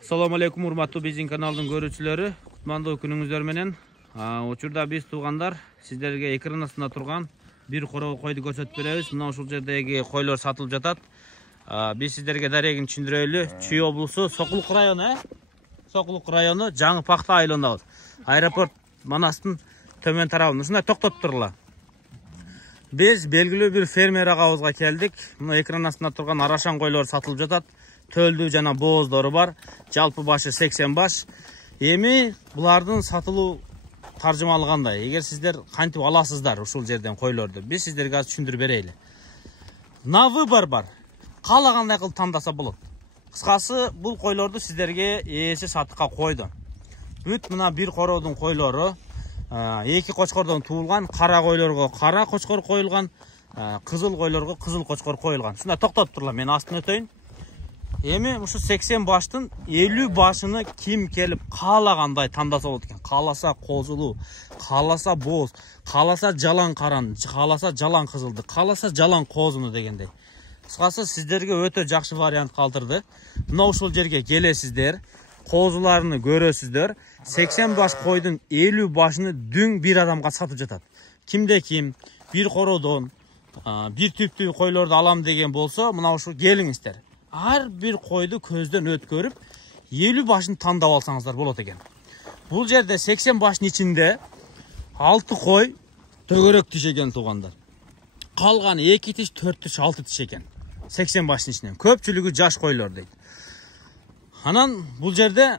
Assalamu alaikum урматтуу биздин каналдын көрүүчүлөрү. Кутмандуу күнүңүздөр менен. Учурда биз туугандар сиздерге экран астында турган бир короо койду көрсөтүп беребиз. Мына ушул жердеги койлор сатылып жатат. Биз сиздерге дарегин түшүндүрөлү. Чүй облусу Сокулук району, Сокулук району Жаңы Пакта айланабыз. Аэропорт Манастын төмөн тарабында. Ушундай токтоп тургула. Биз белгилүү бир фермер агабызга келдик. Мына экран астында турган арашан койлор сатылып жатат. Төлдүү жана бооздору бар. Жалпы башы 80 баш. Эми булардын сатылуу таржымалы кандай? Эгер сиздер кантип аласыздар ушул жерден койлорду, биз сиздерге азыр түшүндүрүп берели. На выбор бар. Каалагандай кылып тандаса болот. Кыскасы, бул койлорду сиздерге ээси сатыкка койду. Бүт мына бир короодун койлору, эки кочкордон туулган, кара койлорго кара кочкор коюлган, кызыл койлорго кызыл кочкор коюлган. Ушундай токтоп турула, мен астын өтөйүн. Эми ушу 80 баштын 50 башыны ким келип каалагандай тандаса болот экен. Кааласа козулуу, кааласа бооз, кааласа жалаң каран, кааласа жалаң кызылды, кааласа жалаң козуну дегендей. Кыскасы, сиздерге өтө жакшы вариант калтырды. Мына ушул жерге келесиздер, козуларны көрөсүздөр. 80 баш койдун 50 башыны дүң бир адамга сатып жатат. Кимде ким бир короодон бир түптүү койлорду алам деген болсо, мына ушул келиңиздер. Ар бир койду көздөн өткөрүп 50 башын тандап алсаңыздар болот экен. Бул жерде 80 баштын ичинде 6 кой төгөрөк тиш экен туугандар. Калган 2 тиш, 4 тиш, 6 тиш экен. 80 баштын ичинен. Көпчүлүгү жаш койлор дейт. Анан бул жерде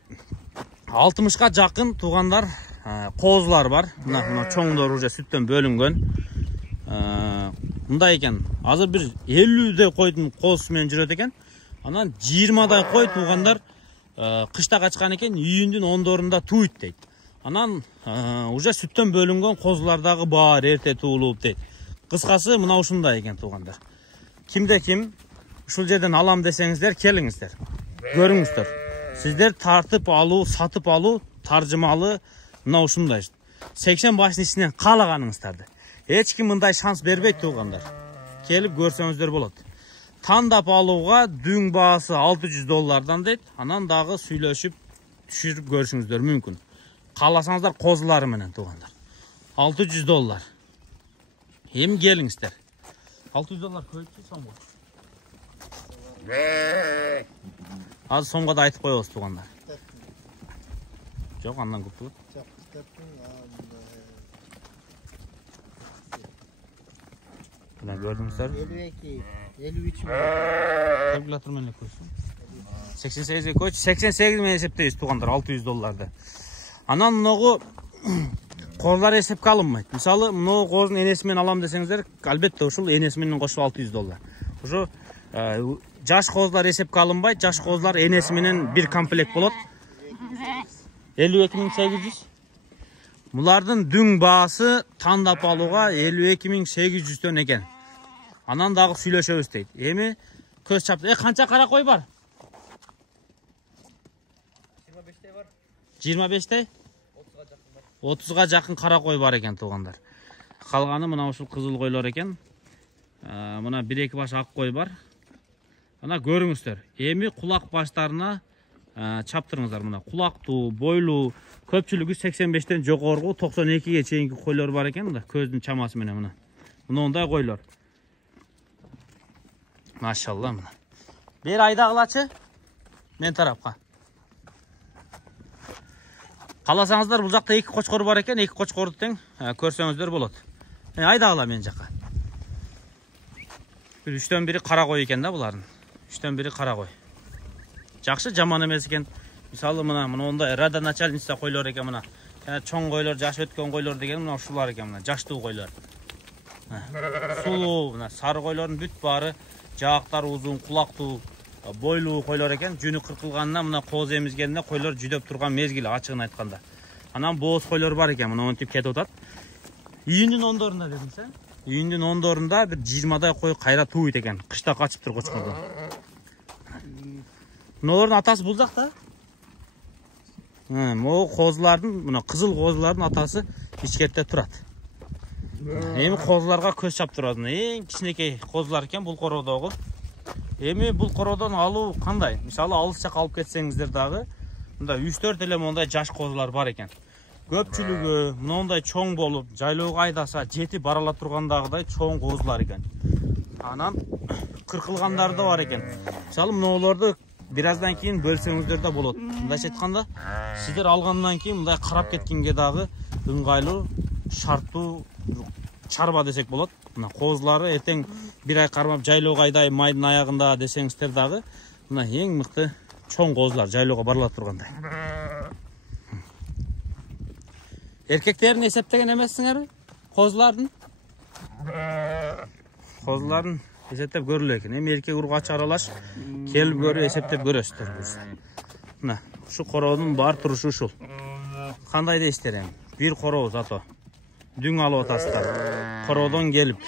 60га жакын туугандар козулар бар. Мына чоңдор уже сүттөн бөлүнгөн. Мындай экен. Азыр бир 50 койдун козусу менен жүрөт экен. Анан 20дай кой туугандар кышта качкан экен, үйүндүн ондорунда тууйт дейт. Анан уже сүттөн бөлүнгөн козулардагы баар эрте туулуп дейт. Кыскасы, мына ушундай экен туугандар. Кимде ким ушул жерден алам десеңиздер, келиңиздер. Көрүңүздөр. Сиздер тартып алуу, сатып алуу таржымалы мына ушундай. 80 баштын ичинен каалаганыңыздарды. Эч ким мындай шанс бербейт туугандар. Келип көрсөңүздөр болот. Тандап алууга дүң баасы $600 дейт. Анан дагы сүйлөшүп түшүрүп көрүшүңүздөр мүмкүн. Кааласаңыздар козулары менен туугандар. $600. Эми келиңиздер. $600 көйчү сомго. Азыр сомго да айтып коебуз туугандар. Жок, андан көп болот. Мына көрдүңүздөр. 52, 53 миң. Калькулятор менен көрсүң. 88ге көч, 88 менен эсептейбиз туугандар $600. Анан мыногу козулар эсепке алынбайт. Мисалы, мыногу козун энеси менен алам десеңиздер, албетте ушул энеси менен кошуп $600. Ушу жаш козулар эсепке алынбайт, жаш козулар энеси менен бир комплект болот. 52.800. Мулардын дүң баасы тандап алууга 52.800 экен. Анан дагы сүйлөшөбүз дейт. Эми көз чапты. Канча кара кой бар? 25 бар. 25 30га жакын кара кой бар экен туугандар. Калганы мына ушул кызыл койлор экен. Мына 1-2 баш ак кой бар. Ана көрүңүздөр. Эми кулак баштарына чаптырыңыздар. Мына кулактуу, бойлуу, көпчүлүгү 85тен жогорку 92ге чейинки койлор бар экен да, көздүн чамасы менен мына. Мындай койлор. Машалла мына. Бер айдагылачы. Мен тарапка. Каласаңыздар, бул жакта 2 кочкор бар экен, 2 кочкорду тең көрсөңүздөр болот. Айдагыла мен жакка. 3төн бири кара кой экен да булардын. 3төн бири кара кой. Жакшы, жаман эмес экен. Мисалы мына ондай родоначальница койлор экен мына. Чоң койлор, жаш өткөн койлор деген мына ушулар экен мына, жаштуу койлор. Сулуу, мына сары койлордун бүт баары жаактары узун, кулактуу, бойлуу койлор экен. Жүнү кыркылганына мына коз эмизгенде койлор жүдөп турган мезгили, ачыгын айтканда. Анан бооз койлор бар экен, мына монтип кетип атат. Үйүндүн ондорунда дедим сен? Үйүндүн ондорунда бир 20дай кой кайра тууйт экен. Кышта качып тур кочкордон. Мыналардын атасы бул жакта? Могу козулардын, мына кызыл козулардын атасы ичкерте турат. Эми козуларга көз чаптырабыз. Эң кичинекей козулар экен бул кородогу. Эми бул кородон алуу кандай? Мисалы алыс жака алып кетсеңиздер дагы, мында 3-4 эле мондай жаш козулар бар экен. Көпчүлүгү мындай чоң болуп, жайлоого айдаса жетип бара ала тургандагыдай чоң козулар экен. Анан кыркылгандар да бар экен. Мисалы мыналарды бир аздан кийин бөлсөңүздөр да болот. Мындайча айтканда, сиздер алгандан кийин мындай карап кеткенге дагы ыңгайлуу, шарттуу чарба десек болот. Мына козулары эртең бир ай кармап жайлоого айдайм майдын аягында десеңиздер дагы, мына эң мыкты чоң козулар жайлоого бара ала тургандай. Эркектерин эсептеген эмессиңерби? Козулардын? Козулардын эсептеп көрүлө экен. Эми эркек ургач аралаш келип көрүп эсептеп көрөсүздөр. Мына ушу коробдун бар турушу ушул. Кандай дейсиздер эми? Бир короо зато. Дүң алып атасыздар. Коробдон келип.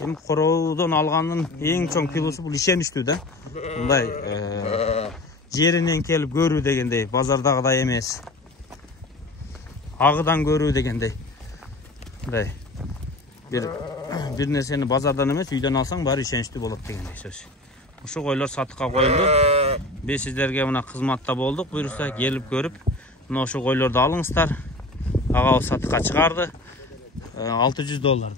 Эми коробдон алгандын эң чоң плюсу бул ишеничтүү да. Мындай жеринен келип көрүү дегендей, базардагыдай эмес. Агыдан көрүү дегендей. Мындай бир нерсени базардан эмес, үйдөн алсаң баары ишеничтүү болот дегендей сөз. Ушу койлор сатыкка коюлду. Биз сиздерге мына кызматта болдук. Буюрса келип көрүп, мына ушу койлорду алыңыздар. Агабыз сатыкка чыгарды. $600.